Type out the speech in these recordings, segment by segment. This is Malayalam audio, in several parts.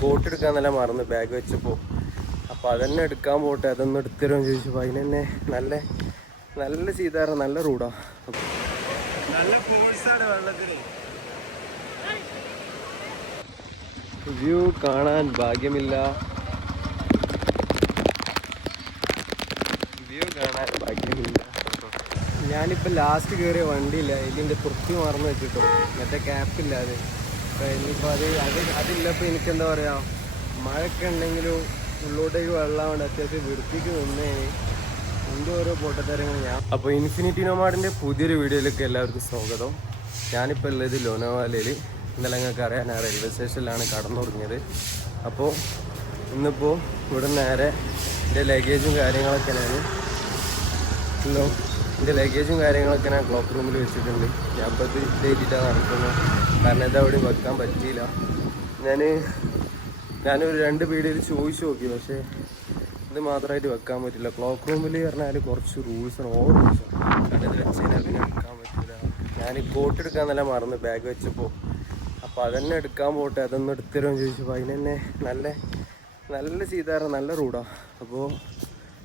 കോട്ട് എടുക്കാന്നല്ല മറന്ന് ബാഗ് വെച്ചപ്പോൾ. അപ്പോൾ അതന്നെ എടുക്കാൻ പോട്ടെ, അതൊന്നും എടുത്തരുമെന്ന് ചോദിച്ചപ്പോൾ അതിന് തന്നെ നല്ല ചെയ്താറ് നല്ല റൂഡാ, നല്ല ഫോഴ്സാണ് വെള്ളത്തിന്. വ്യൂ കാണാൻ ഭാഗ്യമില്ല, ഞാനിപ്പോൾ ലാസ്റ്റ് കയറിയ വണ്ടിയില്ല, ഇതിൻ്റെ തൊപ്പി മറന്ന് വെച്ചിട്ടോ, മറ്റേ ക്യാപ്പില്ലാതെ. അപ്പോൾ ഇനിയിപ്പോൾ അതില്ലപ്പോൾ എനിക്കെന്താ പറയുക, മഴയൊക്കെ ഉണ്ടെങ്കിലും ഉള്ളോട്ടേക്ക് വെള്ളമാണ്, അത്യാവശ്യം വൃത്തിക്ക് നിന്നേന് എൻ്റെ ഓരോ പൊട്ടത്തരങ്ങൾ അപ്പോൾ ഇൻഫിനിറ്റി നോമാഡിൻ്റെ പുതിയൊരു വീഡിയോയിലേക്ക് എല്ലാവർക്കും സ്വാഗതം. ഞാനിപ്പോൾ ഉള്ളത് ലോനാവാലയിൽ. ഇന്നലെ നിങ്ങൾക്ക് അറിയാൻ ആ റെയിൽവേ സ്റ്റേഷനിലാണ് കടന്നുറങ്ങിയത്. അപ്പോൾ ഇന്നിപ്പോൾ ഇവിടെ നേരെ എൻ്റെ ലഗേജും കാര്യങ്ങളൊക്കെ ഞാൻ ക്ലോക്ക് റൂമിൽ വെച്ചിട്ടുണ്ട്. ഞാൻ ഇപ്പോൾ ഇത് ചെയ്തിട്ടാണ് നടക്കുന്നത്, കാരണം ഇതവിടെ വെക്കാൻ പറ്റിയില്ല. ഞാനൊരു 2 വീഡിയോയിൽ ചോദിച്ചു നോക്കി, പക്ഷേ ഇത് മാത്രമായിട്ട് വെക്കാൻ പറ്റില്ല. ക്ലോക്ക് റൂമിൽ പറഞ്ഞാൽ കുറച്ച് റൂൾസാണ്, ഓവർ റൂൾസാണ്. കാരണം ഇത് വെച്ച് കഴിഞ്ഞാൽ പിന്നെ എടുക്കാൻ പറ്റില്ല. ഞാൻ കോട്ട് എടുക്കാന്നല്ല മറന്ന് ബാഗ് വെച്ചപ്പോൾ. അപ്പോൾ അതന്നെ എടുക്കാൻ പോട്ടെ, അതൊന്നും എടുത്തരുമെന്ന് ചോദിച്ചപ്പോൾ അതിന് തന്നെ നല്ല ചെയ്താറ് നല്ല റൂഡാണ്. അപ്പോൾ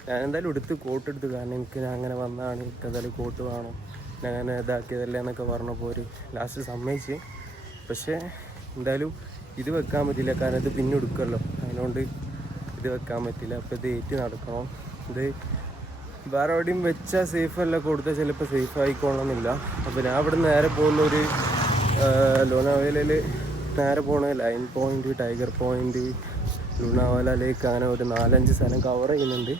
ഞാൻ എന്തായാലും കോട്ട് എടുത്ത്, കാരണം ഞാൻ അങ്ങനെ വന്നതാണ്, എനിക്ക് എന്തായാലും കോട്ട് വേണം, ഞാൻ അങ്ങനെ ഇതാക്കിയതല്ലേ എന്നൊക്കെ പറഞ്ഞപ്പോൾ ഒരു ലാസ്റ്റ് സമ്മതിച്ച്. പക്ഷേ എന്തായാലും ഇത് വെക്കാൻ പറ്റില്ല, കാരണം ഇത് പിന്നെ എടുക്കുമല്ലോ, അതുകൊണ്ട് ഇത് വെക്കാൻ പറ്റില്ല. അപ്പോൾ ഇത് ഏറ്റി നടക്കണം. ഇത് വേറെ എവിടെയും വെച്ചാൽ സേഫല്ല, കൊടുത്താൽ ചിലപ്പോൾ സേഫ് ആയിക്കോളണമെന്നില്ല. അപ്പോൾ ഞാൻ ഇവിടെ നേരെ പോകുന്നൊരു ലോനാവാലയിൽ നേരെ പോകണ ലൈൻ പോയിൻ്റ്, ടൈഗർ പോയിൻ്റ്, ലോനാവാല ലേക്ക്, അങ്ങനെ ഒരു 4-5 സ്ഥലം കവർ ചെയ്യുന്നുണ്ട്.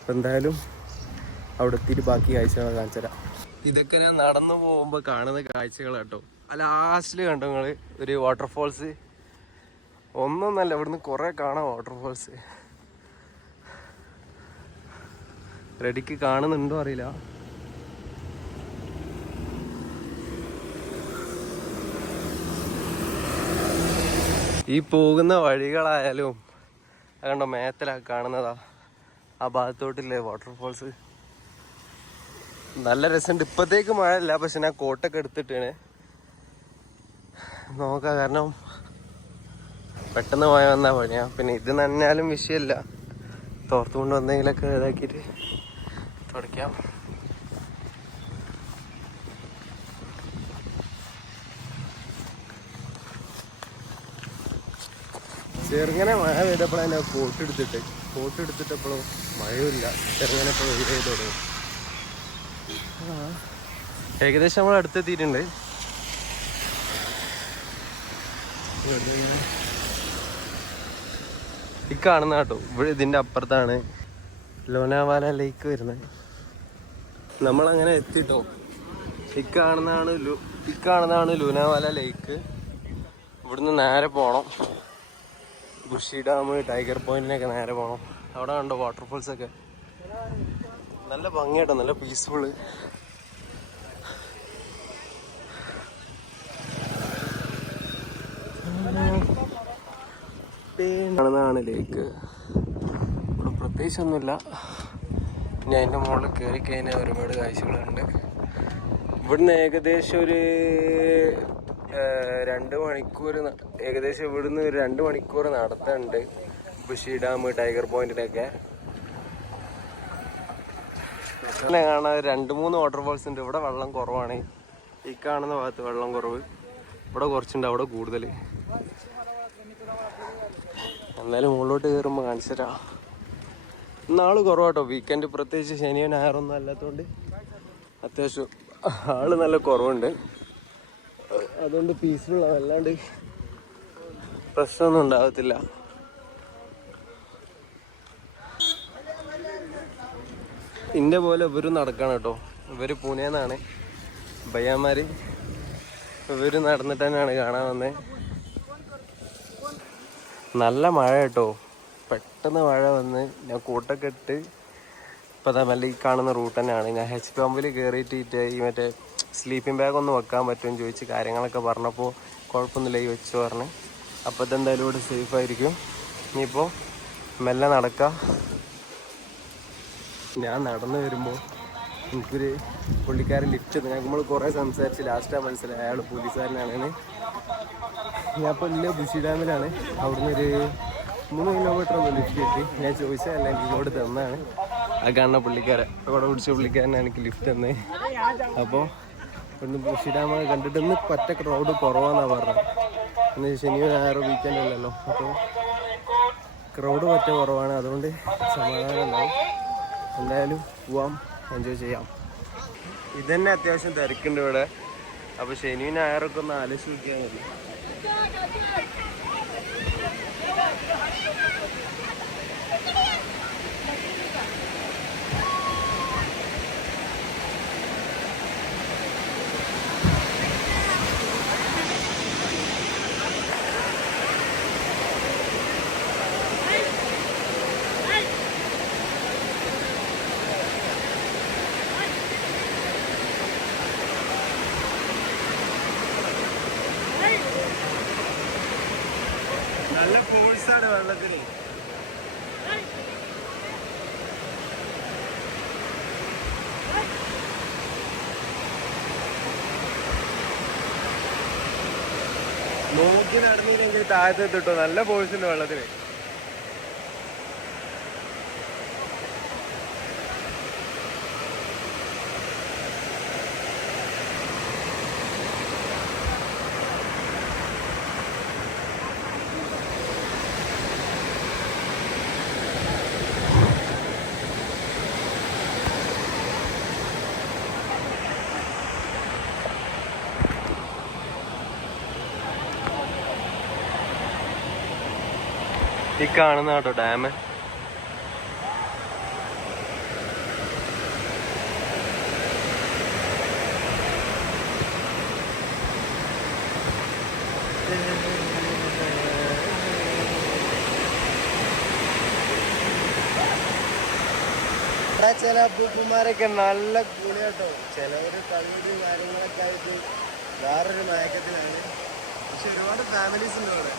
അപ്പോൾ എന്തായാലും അവിടെ എത്തിയിട്ട് ബാക്കി കാഴ്ചകൾ കാണിച്ചു തരാം. ഇതൊക്കെ ഞാൻ നടന്നു പോകുമ്പോൾ കാണുന്ന കാഴ്ചകൾ കേട്ടോ. ലാസ്റ്റിൽ കണ്ടോ നിങ്ങൾ ഒരു വാട്ടർഫോൾസ്, ഒന്നൊന്നല്ല, ഇവിടുന്ന് കുറേ കാണാം വാട്ടർഫോൾസ്. റെഡിക്ക് കാണുന്നുണ്ടോ അറിയില്ല. ഈ പോകുന്ന വഴികളായാലും അതുകൊണ്ടോ മേത്തലൊക്കെ കാണുന്നതാ, ആ ഭാഗത്തോട്ടില്ലേ വാട്ടർഫോൾസ്. നല്ല രസമുണ്ട്. ഇപ്പോഴത്തേക്ക് മഴ ഇല്ല, പക്ഷെ ഞാൻ കോട്ടൊക്കെ എടുത്തിട്ടാണ് നോക്കാം, കാരണം പെട്ടെന്ന് മഴ വന്നാൽ പണിയാ. പിന്നെ ഇത് നന്നാലും വിഷയമില്ല, തോർത്തുകൊണ്ട് വന്നെങ്കിലൊക്കെ ഇതാക്കിയിട്ട് തുടയ്ക്കാം. ചെറുങ്ങനെ മഴ പെയ്തപ്പോഴാണ് ഞാൻ കോട്ട് എടുത്തിട്ടപ്പോഴും മഴയുമില്ല, ചെറുങ്ങനെ ഇപ്പോൾ വെയിൽ ചെയ്ത് തുടങ്ങി. ഏകദേശം നമ്മൾ അടുത്തെത്തിയിട്ടുണ്ട്. ഈ കാണുന്ന കേട്ടോ, ഇവിടെ ഇതിൻ്റെ അപ്പുറത്താണ് ലോനാവാല ലേക്ക് വരുന്നത്. നമ്മളങ്ങനെ എത്തിട്ടോ. ഇക്കാണുന്നതാണ് ലോനാവാല ലേക്ക്. ഇവിടുന്ന് നേരെ പോകണം ബുഷി ഡാം, ടൈഗർ പോയിന്റിനൊക്കെ നേരെ പോകണം. അവിടെ കണ്ടോ വാട്ടർഫോൾസൊക്കെ, നല്ല ഭംഗിയായിട്ടോ, നല്ല പീസ്ഫുള്ള്. കാണുന്നതാണ് ലേക്ക്. ഇവിടെ പ്രത്യേകിച്ചൊന്നുമില്ല. ഇനി അതിൻ്റെ മുകളിൽ കയറി കഴിഞ്ഞാൽ ഒരുപാട് കാഴ്ചകളുണ്ട്. ഇവിടുന്ന് ഏകദേശം ഒരു 2 മണിക്കൂർ, ഏകദേശം ഇവിടുന്ന് ഒരു 2 മണിക്കൂർ നടത്തുന്നുണ്ട് ബുഷി ഡാം, ടൈഗർ പോയിന്റിനൊക്കെ. കാണാൻ 2-3 വാട്ടർഫോൾസ് ഉണ്ട്. ഇവിടെ വെള്ളം കുറവാണ്. ഈ കാണുന്ന ഭാഗത്ത് വെള്ളം കുറവ്, ഇവിടെ കുറച്ചുണ്ട്, അവിടെ കൂടുതൽ. എന്നാലും മുകളിലോട്ട് കയറുമ്പോൾ കാണിച്ചു തരാം. ഇന്നാള് കുറവാട്ടോ, വീക്കെൻഡ്, പ്രത്യേകിച്ച് ശനിയോ ഞായറൊന്നും അല്ലാത്തതുകൊണ്ട് അത്യാവശ്യം ആള് നല്ല കുറവുണ്ട്. അതുകൊണ്ട് പീസ്ഫുൾ, അല്ലാണ്ട് പ്രശ്നമൊന്നും ഉണ്ടാകത്തില്ല. ഇൻ്റെ പോലെ ഇവരും നടക്കണം കേട്ടോ. ഇവർ പൂനെന്നാണ് ഭയ്യന്മാർ. ഇവർ നടന്നിട്ട് തന്നെയാണ് കാണാൻ വന്നത്. നല്ല മഴ കേട്ടോ, പെട്ടെന്ന് മഴ വന്ന് ഞാൻ കൂട്ടൊക്കെ ഇട്ട് ഇപ്പോൾ അതാ മെല്ലെ ഈ കാണുന്ന റൂട്ട് തന്നെയാണ്. ഞാൻ എച്ച് പമ്പിൽ കയറിയിട്ട് ഈ മറ്റേ സ്ലീപ്പിംഗ് ബാഗ് ഒന്ന് വെക്കാൻ പറ്റുമെന്ന് ചോദിച്ച് കാര്യങ്ങളൊക്കെ പറഞ്ഞപ്പോൾ കുഴപ്പമൊന്നുമില്ല, ഈ വെച്ച് പറഞ്ഞ്. അപ്പോൾ ഇതെന്തായാലും ഇവിടെ സേഫ് ആയിരിക്കും. ഇനിയിപ്പോൾ മെല്ലെ നടക്കാം. ഞാൻ നടന്നു വരുമ്പോൾ എനിക്കൊരു പുള്ളിക്കാരൻ ലിഫ്റ്റ്, നമ്മൾ കുറേ സംസാരിച്ച് ലാസ്റ്റാണ് മനസ്സിലായി അയാൾ പോലീസുകാരനാണെന്ന്. ഞാൻ ഇപ്പോൾ ഇല്ല ബുഷി ഡാമിലാണ്. അവിടുന്ന് ഒരു 3 കിലോമീറ്റർ ഒന്ന് ലിഫ്റ്റ് കിട്ടി. ഞാൻ ചോദിച്ചതല്ല, എനിക്ക് ഇങ്ങോട്ട് തന്നാണ്. ആ കാണുന്ന പുള്ളിക്കാരൻ, അവിടെ പിടിച്ച പുള്ളിക്കാരനാണ് എനിക്ക് ലിഫ്റ്റ് തന്നത്. അപ്പോൾ ഇവിടുന്ന് ബുഷി ഡാം കണ്ടിട്ട് ഇന്ന് പറ്റ ക്രൗഡ് കുറവാന്നാണ് പറഞ്ഞത്. ഇന്ന് ശനിയോ ഞായറോ വീക്കെൻഡ് അല്ലല്ലോ, അപ്പോൾ ക്രൗഡ് പറ്റ കുറവാണ്. അതുകൊണ്ട് സമാധാനം ഉണ്ടാവും. എന്തായാലും പോവാം, എൻജോയ് ചെയ്യാം. ഇതന്നെ അത്യാവശ്യം തിരക്കുണ്ട് ഇവിടെ. അപ്പോൾ ശനിയും ഞായറൊക്കെ ഒന്ന് ആലോചിച്ച് നോക്കിയാൽ മതി. നല്ല ഫോഴ്സാണ് വെള്ളത്തിന്. നോക്കി നടന്നില്ലെങ്കിൽ താഴത്തെത്തിട്ടോ, നല്ല ഫോഴ്സുണ്ട് വെള്ളത്തിന്. ഈ കാണുന്ന കേട്ടോ ഡാം. ചില അപ്പൂപ്പന്മാരൊക്കെ നല്ല കൂലി കേട്ടോ. ചിലവര് കളിയുടെ കാര്യങ്ങളൊക്കെ ആയിട്ട് വേറൊരു മയക്കത്തിലാണ്. പക്ഷെ ഒരുപാട് ഫാമിലീസ് ഉണ്ട് ഇവിടെ.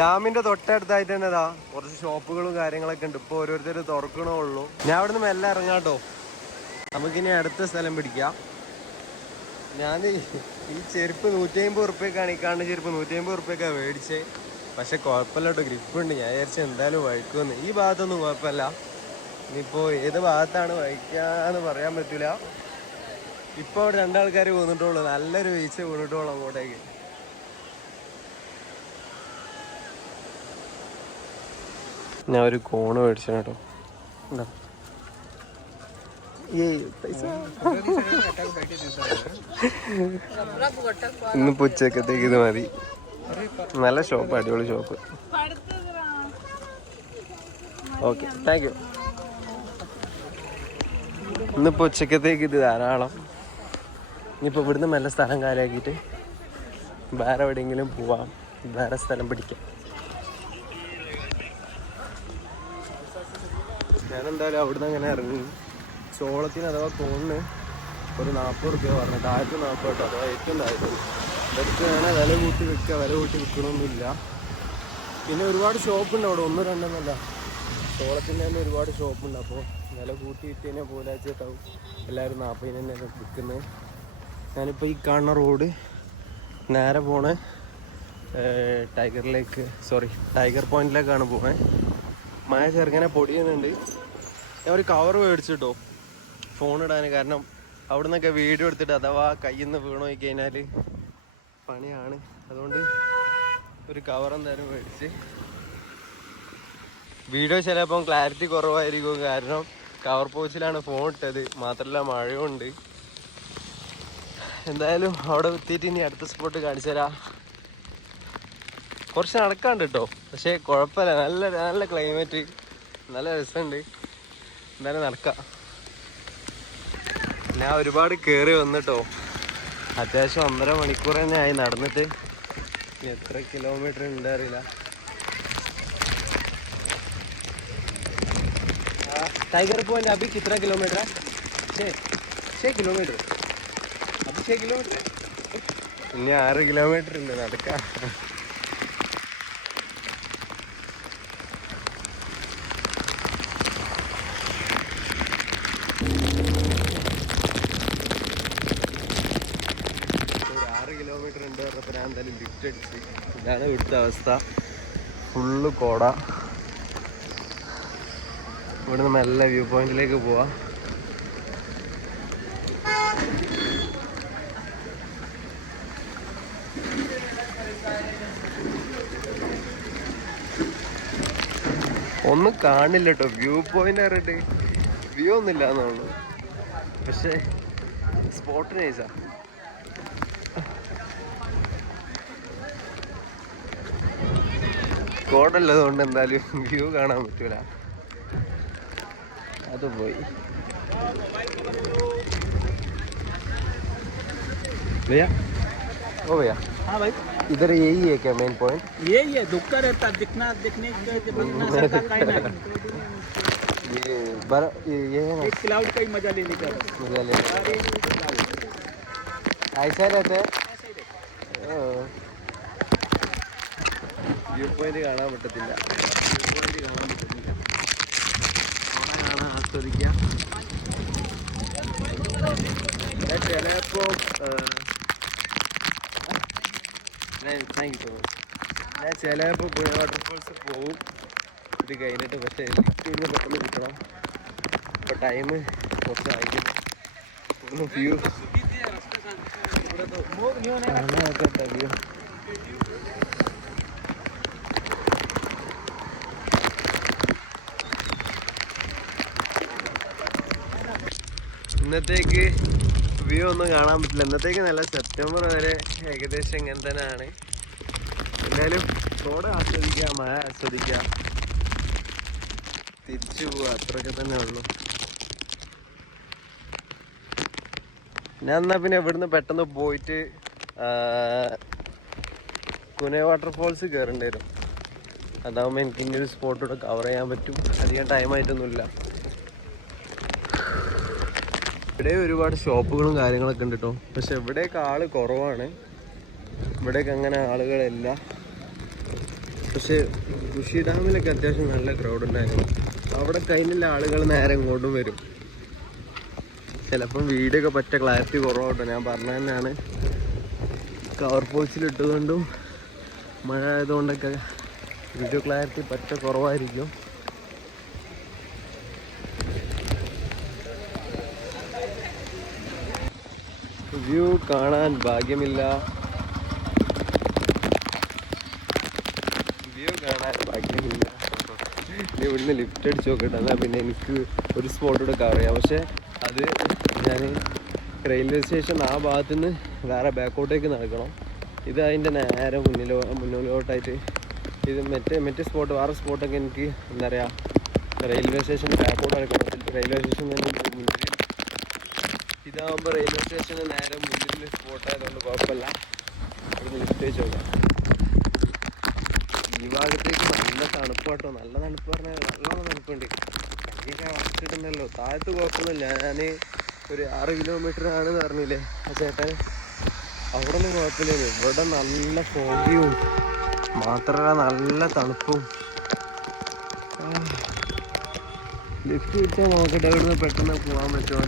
ഡാമിന്റെ തൊട്ടടുത്തായിട്ട് തന്നെ കുറച്ച് ഷോപ്പുകളും കാര്യങ്ങളൊക്കെ ഉണ്ട്. ഇപ്പൊ ഓരോരുത്തർ തുറക്കണേ ഉള്ളൂ. ഞാൻ അവിടെ നിന്ന് മെല്ലെ ഇറങ്ങാട്ടോ, നമുക്കിനി അടുത്ത സ്ഥലം പിടിക്കാം. ഞാൻ ഈ ചെരുപ്പ് 150 ഉറുപ്പ്യക്കാണ്. ഈ കാണുന്ന ചെരുപ്പ് 150 ഉറുപ്പ്യക്കാണ് മേടിച്ചേ. പക്ഷെ കുഴപ്പമില്ല കേട്ടോ, ഗ്രിപ്പുണ്ട്. ഞാൻ വിചാരിച്ച എന്തായാലും വഴിക്കുമെന്ന്. ഈ ഭാഗത്തൊന്നും കുഴപ്പമില്ല. ഇനിയിപ്പോൾ ഏത് ഭാഗത്താണ് വഴിക്കാന്ന് പറയാൻ പറ്റില്ല. ഇപ്പോൾ അവിടെ 2 ആൾക്കാർ വീണിട്ടുള്ളൂ. നല്ലൊരു വീഴ്ച വീണിട്ടുള്ളൂ അങ്ങോട്ടേക്ക്. ഞാൻ ഒരു കോണ് മേടിച്ചു കേട്ടോ. ഇന്നിപ്പോ ഉച്ചക്കത്തേക്ക് ഇത് മതി. നല്ല ഷോപ്പ്, അടിപൊളി ഷോപ്പ്. Okay, thank you. ഇന്നിപ്പോ ഉച്ചക്കത്തേക്ക് ഇത് ധാരാളം. ഇനിയിപ്പോൾ ഇവിടുന്ന് നല്ല സ്ഥലം കാലിയാക്കിയിട്ട് വേറെ എവിടെയെങ്കിലും പോവാം, വേറെ സ്ഥലം പിടിക്കാം. ഞാനെന്തായാലും അവിടുന്ന് അങ്ങനെ ഇറങ്ങി. ചോളത്തിന് അഥവാ കോണിന് ഒരു 40 ഉറുപ്പ്യ പറഞ്ഞു. താഴത്ത് 40 കേട്ടോ, അഥവാ ഏറ്റവും താഴത്ത്. ഇടയ്ക്ക് വേണേൽ വില കൂട്ടി വിൽക്കുക, വില കൂട്ടി വിൽക്കണമൊന്നുമില്ല. പിന്നെ ഒരുപാട് ഷോപ്പുണ്ട് അവിടെ, 1 2 എന്നല്ല. ചോളത്തിൻ്റെ തന്നെ ഒരുപാട് ഷോപ്പുണ്ട്. അപ്പോൾ വില കൂട്ടി വിറ്റ് കഴിഞ്ഞാൽ പോലാഴ്ചയായിട്ടാവും എല്ലാവരും 40 തന്നെ വിൽക്കുന്നത്. ഞാനിപ്പോൾ ഈ കാണുന്ന റോഡ് നേരെ പോണേ ടൈഗർ പോയിന്റിലേക്കാണ് പോണേ. മഴ ചെറുങ്ങനെ പൊടിയുന്നുണ്ട്. ഞാൻ ഒരു കവർ മേടിച്ചിട്ടോ ഫോൺ ഇടാൻ. കാരണം അവിടെ നിന്നൊക്കെ വീഡിയോ എടുത്തിട്ട് അഥവാ കയ്യിൽ നിന്ന് വീണു പോയി കഴിഞ്ഞാൽ പണിയാണ്. അതുകൊണ്ട് ഒരു കവർ എന്തായാലും മേടിച്ച്. വീഡിയോ ചിലപ്പം ക്ലാരിറ്റി കുറവായിരിക്കും, കാരണം കവർ പോച്ചിലാണ് ഫോൺ ഇട്ടത്. മാത്രമല്ല മഴയുണ്ട്. എന്തായാലും അവിടെ എത്തിയിട്ട് ഇനി അടുത്ത സ്പോട്ട് കാണിച്ചു തരാം. കുറച്ച് നടക്കാണ്ട് കേട്ടോ, പക്ഷേ കുഴപ്പമില്ല. നല്ല നല്ല ക്ലൈമറ്റ്, നല്ല രസമുണ്ട്. എന്തായാലും നടക്കാം. ഞാൻ ഒരുപാട് കയറി വന്നിട്ടോ. അത്യാവശ്യം 1.5 മണിക്കൂർ തന്നെ ആയി നടന്നിട്ട്. എത്ര കിലോമീറ്റർ ഉണ്ട് അറിയില്ല. टाइगर पॉइंट अभी कितना किलोमीटर है? 6 किलोमीटर. अभी 6 किलोमीटर. ഇനി 6 കിലോമീറ്റർ ഉണ്ട് നടക്കാം. എന്തായാലും ലിഫ്റ്റ് അടിച്ച്. ഇതാണ് ഇവിടുത്തെ അവസ്ഥ, ഫുള്ള് കോട. ഇവിടുന്ന് നല്ല വ്യൂ പോയിന്റിലേക്ക് പോവാം. ഒന്നും കാണില്ല കേട്ടോ, വ്യൂ പോയിന്റ് അറിയട്ടെ, വ്യൂ ഒന്നും ഇല്ലാന്ന് തോന്നുന്നു. പക്ഷെ സ്പോട്ട് നൈസാ. കോടല്ലതുകൊണ്ട് എന്തായാലും വ്യൂ കാണാൻ പറ്റൂല. അത് പോയി. भैया ओ भैया, हाँ भाई, इधर यही है क्या मेन पॉइंट? यही है, दुक्का रहता दिखना देखने का काई ना ये है ना, इस क्लाउड का ही मजा लेने का। मजा ले ऐसा रहता है. വ്യൂ പോയിന്റ് കാണാൻ പറ്റത്തില്ല, വ്യൂ പോയിന്റ് കാണാൻ പറ്റത്തില്ല. അവിടെ കാണാൻ ആസ്വദിക്കാം. ചിലപ്പോ താങ്ക് യു സോ മച്ച്. ഞാൻ ചിലപ്പോൾ കുണ വാട്ടർഫോൾസ് പോവും ഇത് കഴിഞ്ഞിട്ട്. പക്ഷേ ലിഫ്റ്റ് ഇന്ന് പെട്ടെന്ന് കിട്ടണം. ഇപ്പോൾ ടൈം കുറച്ച് ആയിരിക്കും. വ്യൂ കാണാനൊക്കെ വ്യൂ. ഇന്നത്തേക്ക് വ്യൂ ഒന്നും കാണാൻ പറ്റില്ല. ഇന്നത്തേക്ക് നല്ല സെപ്റ്റംബർ വരെ ഏകദേശം ഇങ്ങനെ തന്നെയാണ്. എന്തായാലും റോഡ് ആസ്വദിക്കുക, മഴ ആസ്വദിക്കുക, തിരിച്ചു പോവുക, അത്രയൊക്കെ തന്നെ ഉള്ളൂ. ഞാൻ എന്നാൽ പിന്നെ ഇവിടുന്ന് പെട്ടെന്ന് പോയിട്ട് കുനെ വാട്ടർഫോൾസ് കയറേണ്ടി വരും. അതാവുമ്പോൾ എനിക്ക് ഇങ്ങനൊരു സ്പോട്ടൂടെ കവർ ചെയ്യാൻ പറ്റും. അധികം ടൈമായിട്ടൊന്നുമില്ല. ഇവിടെ ഒരുപാട് ഷോപ്പുകളും കാര്യങ്ങളൊക്കെ ഉണ്ട് കേട്ടോ. പക്ഷെ ഇവിടേക്ക് ആൾ കുറവാണ്. ഇവിടേക്ക് അങ്ങനെ ആളുകളില്ല. പക്ഷെ കുഷി ഡാമിലൊക്കെ അത്യാവശ്യം നല്ല ക്രൗഡ് ഉണ്ടായിരുന്നു. അവിടെ കഴിഞ്ഞില്ല ആളുകൾ നേരെ ഇങ്ങോട്ടും വരും. ചിലപ്പം വീഡിയോ ഒക്കെ പറ്റ ക്ലാരിറ്റി കുറവാട്ടോ. ഞാൻ പറഞ്ഞ തന്നെയാണ്, കവർ പോച്ചിലിട്ടതുകൊണ്ടും മഴ ആയതുകൊണ്ടൊക്കെ വീഡിയോ ക്ലാരിറ്റി പറ്റ കുറവായിരിക്കും. വ്യൂ കാണാൻ ഭാഗ്യമില്ല, വ്യൂ കാണാൻ ഭാഗ്യമില്ല. ഇവിടുന്ന് ലിഫ്റ്റ് അടിച്ച് നോക്കട്ടെ, എന്നാൽ പിന്നെ എനിക്ക് ഒരു സ്പോട്ടൂടെ കവർ ചെയ്യാം. പക്ഷേ അത് ഞാൻ റെയിൽവേ സ്റ്റേഷൻ ആ ഭാഗത്തു നിന്ന് വേറെ ബാക്കോട്ടേക്ക് നടക്കണം. ഇത് അതിൻ്റെ നേരെ മുന്നിലോട്ടായിട്ട്. ഇത് മറ്റേ സ്പോട്ട് വേറെ സ്പോട്ടൊക്കെ എനിക്ക് എന്താ പറയുക, റെയിൽവേ സ്റ്റേഷൻ ബാക്കോട്ട് നടക്കണം. റെയിൽവേ സ്റ്റേഷൻ തന്നെ മുന്നിൽ. ഇതാകുമ്പോൾ റെയിൽവേ സ്റ്റേഷന് നേരെ മുന്നിൽ സ്പോട്ടായതുകൊണ്ട് കുഴപ്പമില്ല. ഇവിടുന്ന് ലിഫ്റ്റ് വെച്ച് നോക്കാം. ഈ ഭാഗത്തേക്ക് നല്ല തണുപ്പ് കേട്ടോ. നല്ല തണുപ്പ് പറഞ്ഞാൽ നല്ലോണം തണുപ്പുണ്ട്. കൈയൊക്കെ വറച്ചിട്ടുണ്ടല്ലോ. താഴത്ത് കുഴപ്പമൊന്നുമില്ല. ഞാൻ ഒരു 6 കിലോമീറ്റർ ആണെന്ന് പറഞ്ഞില്ലേ ആ ചേട്ടൻ, അവിടെ ഒന്നും കുഴപ്പമില്ല. ഇവിടെ നല്ല ഫോഗിയും മാത്രമല്ല നല്ല തണുപ്പും. ലിഫ്റ്റ് കിട്ടിയാൽ നോക്കട്ടെ ഇവിടുന്ന് പെട്ടെന്ന് പോകാൻ പറ്റുമോ.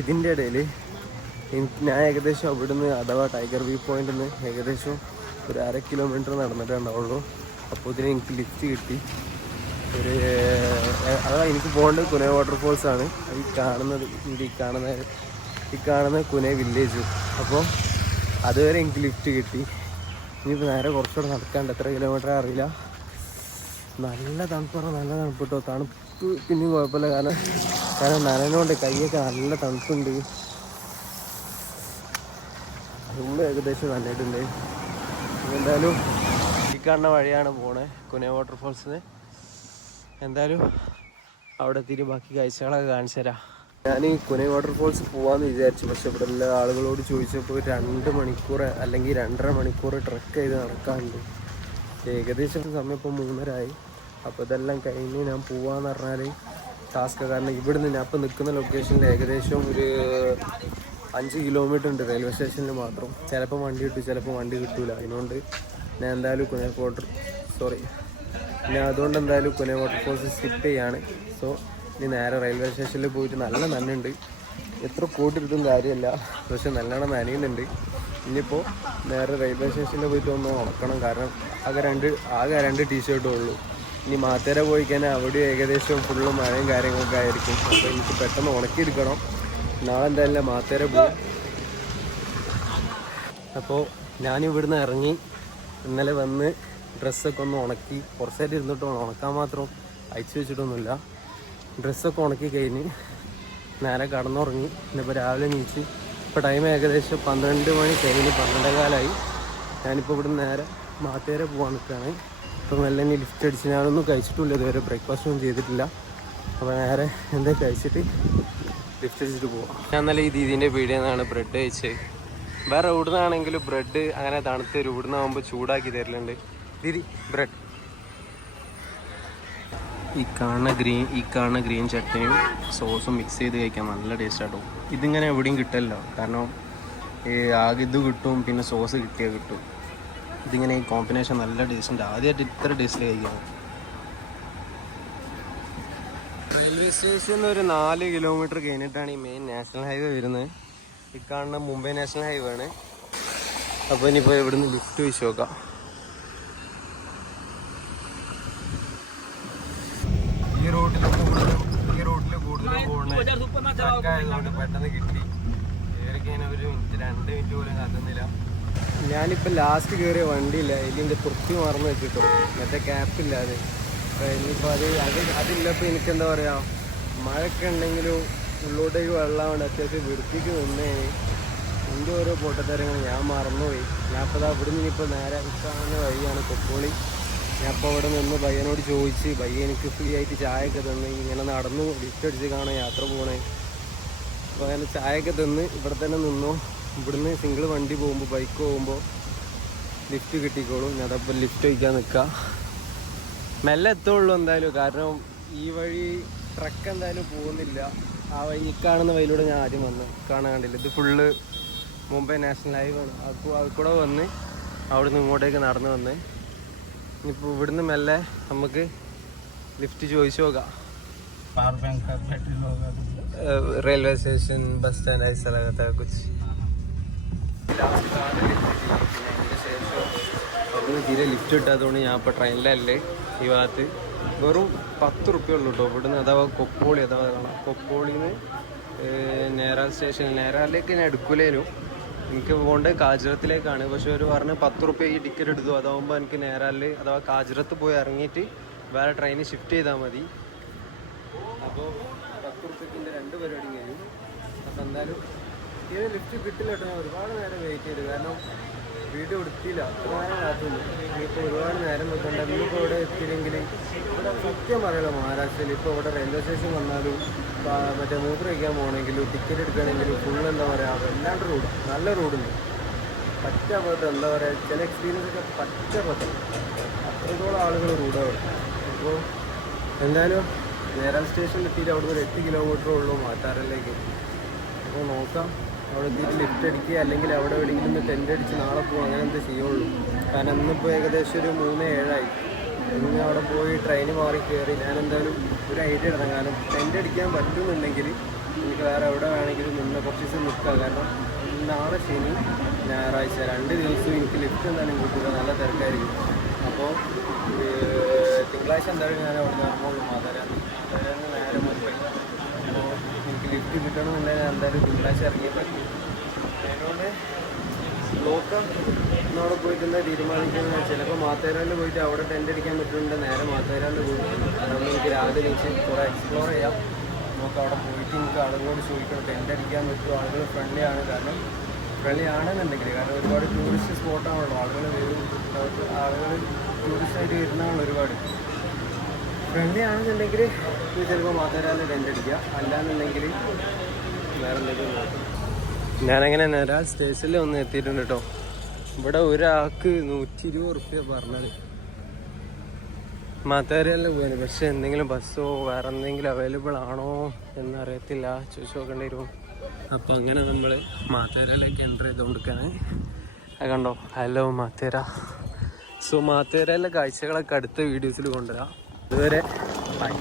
ഇതിൻ്റെ ഇടയിൽ ഞാൻ ഏകദേശം അവിടുന്ന് അഥവാ ടൈഗർ വ്യൂ പോയിന്റിൽ നിന്ന് ഏകദേശം ഒരു 1/2 കിലോമീറ്റർ നടന്നിട്ടേ ഉണ്ടാവുള്ളൂ. അപ്പോൾ ഇതിന് എനിക്ക് ലിഫ്റ്റ് കിട്ടി. അതാ എനിക്ക് പോകേണ്ടത് കുനെ വാട്ടർഫോൾസാണ്. ഈ കാണുന്ന കുനെ വില്ലേജ്. അപ്പോൾ അതുവരെ എനിക്ക് ലിഫ്റ്റ് കിട്ടി. ഇനിയിപ്പോൾ നേരെ കുറച്ചുകൂടെ നടക്കാണ്ട്, എത്ര കിലോമീറ്റർ അറിയില്ല. നല്ല തണുപ്പ് പറഞ്ഞാൽ നല്ല തണുപ്പ് കേട്ടോ. തണുപ്പ് പിന്നെയും കുഴപ്പമില്ല, കാരണം നനഞ്ഞുകൊണ്ട് കൈയൊക്കെ നല്ല തണുപ്പുണ്ട്. അതുകൊണ്ട് ഏകദേശം നന്നായിട്ടുണ്ട്. എന്തായാലും ഈ കാണുന്ന വഴിയാണ് പോണേ കുനെ വാട്ടർഫോൾസിന്. എന്തായാലും അവിടെ എത്തിയിട്ട് ബാക്കി കാഴ്ചകളൊക്കെ കാണിച്ചു തരാം. ഞാൻ ഈ കുനെ വാട്ടർഫോൾസ് പോകാമെന്ന് വിചാരിച്ചു. പക്ഷെ ഇവിടെ എല്ലാ ആളുകളോട് ചോദിച്ചപ്പോൾ 2 മണിക്കൂർ അല്ലെങ്കിൽ 2.5 മണിക്കൂർ ട്രെക്ക് ചെയ്ത് നടക്കാറുണ്ട്. ഏകദേശം സമയം ഇപ്പോൾ 3:30 അപ്പോൾ ഇതെല്ലാം കഴിഞ്ഞ് ഞാൻ പോവാന്ന് പറഞ്ഞാൽ ടാസ്ക്. കാരണം ഇവിടുന്ന് ഞാൻ ഇപ്പോൾ നിൽക്കുന്ന ലൊക്കേഷനിൽ ഏകദേശം ഒരു 5 കിലോമീറ്റർ ഉണ്ട് റെയിൽവേ സ്റ്റേഷനിൽ മാത്രം. ചിലപ്പോൾ വണ്ടി കിട്ടും, ചിലപ്പോൾ വണ്ടി കിട്ടില്ല. അതിനോണ്ട് ഞാൻ എന്തായാലും ഞാൻ അതുകൊണ്ട് എന്തായാലും കുനെ വാട്ടർഫോൾസ് സ്കിപ്പ് ചെയ്യാണ്. സോ ഇനി നേരെ റെയിൽവേ സ്റ്റേഷനിൽ പോയിട്ട് നല്ല നനയുണ്ട്. എത്ര കോട്ടിട്ടും കാര്യമല്ല, പക്ഷെ നല്ലോണം നനയുന്നുണ്ട്. ഇനിയിപ്പോൾ നേരെ റെയിൽവേ സ്റ്റേഷനിൽ പോയിട്ട് ഒന്ന് ഉണക്കണം. കാരണം ആകെ രണ്ട് ടീഷർട്ടേ ഉള്ളൂ. ഇനി മാത്തേര പോയി കഴിഞ്ഞാൽ അവിടെ ഏകദേശം ഫുള്ള് മഴയും കാര്യങ്ങളൊക്കെ ആയിരിക്കും. അപ്പോൾ എനിക്ക് പെട്ടെന്ന് ഉണക്കിയെടുക്കണം. നാളെ എന്തായാലും മാത്തേര പോകും. അപ്പോൾ ഞാനിവിടുന്ന് ഇറങ്ങി ഇന്നലെ വന്ന് ഡ്രസ്സൊക്കെ ഒന്ന് ഉണക്കി കുറച്ചായിട്ട് ഇരുന്നിട്ട് ഉണക്കാൻ മാത്രം അയച്ചു വെച്ചിട്ടൊന്നുമില്ല. ഡ്രസ്സൊക്കെ ഉണക്കി കഴിഞ്ഞ് നേരെ കടന്നുറങ്ങി. ഇന്നിപ്പോൾ രാവിലെ നീച്ച് ഇപ്പോൾ ടൈം ഏകദേശം 12 മണി കഴിഞ്ഞ് 12:15 ഞാനിപ്പോൾ ഇവിടുന്ന് നേരെ മാത്തേര പോകാൻ നിൽക്കുകയാണ്. അപ്പോൾ നല്ല ഇനി ലിഫ്റ്റ് അടിച്ച് ഞാനൊന്നും കഴിച്ചിട്ടില്ല ഇതുവരെ, ബ്രേക്ക്ഫാസ്റ്റ് ഒന്നും ചെയ്തിട്ടില്ല. അപ്പോൾ നേരെ എന്താ കഴിച്ചിട്ട് ലിഫ്റ്റ് അടിച്ചിട്ട് പോവാം. ഞാൻ നല്ല ഈ ദീദീൻ്റെ പീടിയിൽ നിന്നാണ് ബ്രെഡ് കഴിച്ചത്. വേറെ ഇവിടുന്നാണെങ്കിലും ബ്രെഡ് അങ്ങനെ തണുത്ത് തരും, ഇവിടുന്നാകുമ്പോൾ ചൂടാക്കി തരലുണ്ട്. ദീദി ബ്രെഡ് ഈ കാണുന്ന ഗ്രീൻ ചട്നിയും സോസും മിക്സ് ചെയ്ത് കഴിക്കാൻ നല്ല ടേസ്റ്റ് ആട്ടോ. ഇതിങ്ങനെ എവിടെയും കിട്ടല്ലോ, കാരണം ആകെ ഇത് കിട്ടും, പിന്നെ സോസ് കിട്ടിയാൽ കിട്ടും. ഇതിങ്ങനെ ഈ കോമ്പിനേഷൻ നല്ല ടേസ്റ്റ് ഉണ്ട്. ആദ്യമായിട്ട് ഇത്ര ടേസ്റ്റ് കഴിക്കാം. റെയിൽവേ സ്റ്റേഷനിൽ ഒരു 4 കിലോമീറ്റർ കഴിഞ്ഞിട്ടാണ് ഈ മെയിൻ നാഷണൽ ഹൈവേ വരുന്നത്. ഈ കാണുന്ന മുംബൈ നാഷണൽ ഹൈവേ ആണ്. അപ്പോൾ ഇനിയിപ്പോൾ ഇവിടുന്ന് ലിഫ്റ്റ് വെച്ച് നോക്കാം. ഈ റോഡിൽ കൂടുതലും പോകുന്നതുകൊണ്ട് പെട്ടെന്ന് കിട്ടി. കയറിക്കഴിഞ്ഞാൽ ഒരു 2 മിനിറ്റ് പോലും കാത്തുന്നില്ല. ഞാനിപ്പോൾ ലാസ്റ്റ് കയറിയ വണ്ടിയില്ല, ഇതിൻ്റെ തൊപ്പി മറന്നു വെച്ചിട്ടോ, മറ്റേ ക്യാപ്പില്ലാതെ. അപ്പോൾ ഇനിയിപ്പോൾ അതില്ലപ്പോൾ എനിക്കെന്താ പറയുക, മഴയൊക്കെ ഉണ്ടെങ്കിലും ഉള്ളോട്ടേക്ക് വെള്ളമാണ് അത്യാവശ്യം വൃത്തിക്ക് നിന്നേന്. എൻ്റെ ഓരോ പൊട്ടത്തരങ്ങൾ ഞാൻ മറന്നുപോയി. ഞാനിപ്പോൾ ഇവിടുന്ന് ഇനിയിപ്പോൾ നേരെ കാണുന്ന വഴിയാണ് കൊക്കോളി. ഞാനിപ്പോൾ അവിടെ നിന്ന് പയ്യനോട് ചോദിച്ച് പയ്യ എനിക്ക് ഫ്രീ ആയിട്ട് ചായയൊക്കെ തന്ന് ഇങ്ങനെ നടന്നു ലിഫ്റ്റ് അടിച്ച് കാണാൻ യാത്ര പോകണേ. അപ്പോൾ അങ്ങനെ ചായയൊക്കെ തന്ന് ഇവിടെ തന്നെ നിന്നു. ഇവിടുന്ന് സിംഗിൾ വണ്ടി പോകുമ്പോൾ ബൈക്ക് പോകുമ്പോൾ ലിഫ്റ്റ് കിട്ടിക്കോളും. ഞാനപ്പോൾ ലിഫ്റ്റ് വയ്ക്കാൻ നിൽക്കുക. മെല്ലെ എത്തുള്ളൂ എന്തായാലും, കാരണം ഈ വഴി ട്രക്ക് എന്തായാലും പോകുന്നില്ല. ആ വഴി ഈ കാണുന്ന വഴിയിലൂടെ ഞാൻ ആദ്യം വന്ന് കാണാൻ കണ്ടില്ല. ഇത് ഫുള്ള് മുംബൈ നാഷണൽ ഹൈവേ ആണ്. അപ്പോൾ അത് കൂടെ വന്ന് അവിടുന്ന് ഇങ്ങോട്ടേക്ക് നടന്ന് വന്ന് ഇനിയിപ്പോൾ ഇവിടുന്ന് മെല്ലെ നമുക്ക് ലിഫ്റ്റ് ചോദിച്ചു നോക്കാം. റെയിൽവേ സ്റ്റേഷൻ ബസ് സ്റ്റാൻഡ് ഐസ ലഗത്താ കുച്ച്. അതിന് ശേഷം അവിടുന്ന് തീരെ ലിഫ്റ്റ് കിട്ടാത്തതുകൊണ്ട് ഞാൻ ഇപ്പോൾ ട്രെയിനിലല്ലേ ഈ ഭാഗത്ത്. വെറും 10 റുപ്യ ഉള്ളൂ കേട്ടോ ഇവിടുന്ന്. അഥവാ കൊക്കോളി കൊക്കോളിന്ന് നേരാൽ സ്റ്റേഷൻ. നേരാലിലേക്ക് ഞാൻ എടുക്കൂലേനു, എനിക്ക് പോകേണ്ടത് കാജിറത്തിലേക്കാണ്. പക്ഷെ ഒരു പറഞ്ഞ് 10 റുപ്യ ഈ ടിക്കറ്റ് എടുത്തു. അതാകുമ്പോൾ എനിക്ക് നേരാലിൽ അഥവാ കാജിറത്ത് പോയി ഇറങ്ങിയിട്ട് വേറെ ട്രെയിനിൽ ഷിഫ്റ്റ് ചെയ്താൽ മതി. അപ്പോൾ 10 റുപ്യക്ക് എൻ്റെ 2 പരിപാടി കഴിഞ്ഞു. അപ്പോൾ എന്തായാലും ഈ ലിഫ്റ്റ് കിട്ടില്ല കേട്ടോ. ഞാൻ ഒരുപാട് നേരം വെയിറ്റ് ചെയ്തു, കാരണം വീഡിയോ എടുത്തില്ല, അത്ര നേരം കാത്തുള്ളൂ. ഇനിയിപ്പോൾ ഒരുപാട് നേരം വെക്കണ്ട. ഇന്നിപ്പോൾ ഇവിടെ എത്തിയില്ലെങ്കിൽ ഇവിടെ സത്യം പറയല്ലോ, മഹാരാഷ്ട്രയിൽ ഇപ്പോൾ ഇവിടെ റെയിൽവേ സ്റ്റേഷൻ വന്നാലും മറ്റേ മൂത്രം വയ്ക്കാൻ പോകണമെങ്കിലും ടിക്കറ്റ് എടുക്കുകയാണെങ്കിലും ഫുൾ എന്താ പറയുക വല്ലാണ്ട് റോഡ്, നല്ല റോഡുണ്ട്. പറ്റാത്ത എന്താ പറയുക, ചില എക്സ്പീരിയൻസ് ഒക്കെ പറ്റാത്ത അത്രത്തോളം ആളുകൾ റോഡാണ്. അപ്പോൾ എന്തായാലും നേരാൽ സ്റ്റേഷനിൽ എത്തിയിട്ട് അവിടെ നിന്ന് 8 കിലോമീറ്ററേ ഉള്ളൂ മാറ്റാറിലേക്ക്. അപ്പോൾ നോക്കാം, അവിടെ എത്തിയിട്ട് ലിഫ്റ്റ് അടിക്കുക, അല്ലെങ്കിൽ അവിടെ എവിടെയെങ്കിലും ടെൻ്റ് അടിച്ച് നാളെ പോകും, അങ്ങനെ എന്താ ചെയ്യുള്ളൂ. കാരണം ഇന്നിപ്പോൾ ഏകദേശം ഒരു 3:07 ഇനി അവിടെ പോയി ട്രെയിന് മാറി കയറി ഞാൻ എന്തായാലും ഒരു ഐഡിയ ഇടണം. കാരണം ടെൻ്റ് അടിക്കാൻ പറ്റുന്നുണ്ടെങ്കിൽ എനിക്ക് വേറെ എവിടെ വേണമെങ്കിലും കുറച്ച് ദിവസം നിൽക്കാം. കാരണം നാളെ ശനി ഞായറാഴ്ച 2 ദിവസവും എനിക്ക് ലിഫ്റ്റ് എന്തായാലും കിട്ടുക, നല്ല തിരക്കായിരിക്കും. അപ്പോൾ തിങ്കളാഴ്ച എന്തായാലും ഞാൻ അവിടെ നിന്ന് ഇറങ്ങുള്ളൂ മാതാരാന്ന് നേരെ മുമ്പേ. അപ്പോൾ എനിക്ക് ലിഫ്റ്റ് കിട്ടണമെന്നുണ്ടെങ്കിൽ ഞാൻ എന്തായാലും തിങ്കളാഴ്ച ഇറങ്ങിയേ പറ്റും. അതുകൊണ്ട് നോക്കാം, അവിടെ പോയിട്ട് എന്താ തീരുമാനിക്കുന്നത്. ചിലപ്പോൾ മാത്തേരാലിൽ പോയിട്ട് അവിടെ ടെൻ്റ് അടിക്കാൻ പറ്റുന്നുണ്ട്, നേരെ മാത്തേരാലിൽ പോയി അതുകൊണ്ട് എനിക്ക് രാവിലെ നീച്ച് കുറേ എക്സ്പ്ലോർ ചെയ്യാം. നമുക്ക് അവിടെ പോയിട്ട് എനിക്ക് ആളുകളോട് ചോദിക്കണം ടെൻ്റ് അടിക്കാൻ പറ്റുമോ. ആളുകൾ ഫ്രണ്ട്ലി ആണ്, കാരണം ഫ്രണ്ട്ലി ആണെന്നുണ്ടെങ്കിൽ, കാരണം ഒരുപാട് ടൂറിസ്റ്റ് സ്പോട്ടാണല്ലോ, ആളുകൾ വരും, ടൂറിസ്റ്റായിട്ട് വരുന്നതാണല്ലോ ഒരുപാട്. ഫ്രണ്ട്ലി ആണെന്നുണ്ടെങ്കിൽ ചിലപ്പോൾ മാത്തേരാലിൽ ടെൻ്റ് അടിക്കുക, അല്ലാന്നുണ്ടെങ്കിൽ വേറെ എന്തെങ്കിലും നോക്കും. ഞാനങ്ങനെ നേരാൽ സ്റ്റേഷനിൽ ഒന്ന് എത്തിയിട്ടുണ്ട് കേട്ടോ. ഇവിടെ ഒരാൾക്ക് 120 റുപ്യ പറഞ്ഞത് മാത്തേരാലിൽ പോകാൻ. പക്ഷെ എന്തെങ്കിലും ബസ്സോ വേറെ എന്തെങ്കിലും അവൈലബിൾ ആണോ എന്നറിയത്തില്ല, ചോദിച്ചു നോക്കേണ്ടി വരും. അപ്പോൾ അങ്ങനെ നമ്മൾ മാത്തേരാലിലേക്ക് എൻ്റർ ചെയ്തുകൊണ്ടിരിക്കുകയാണ്. അത് കണ്ടോ, ഹലോ മാത്തേര. സോ മാത്തേരാലിലെ കാഴ്ചകളൊക്കെ അടുത്ത വീഡിയോസിൽ കൊണ്ടുവരാം. ഇതുവരെ ബൈ.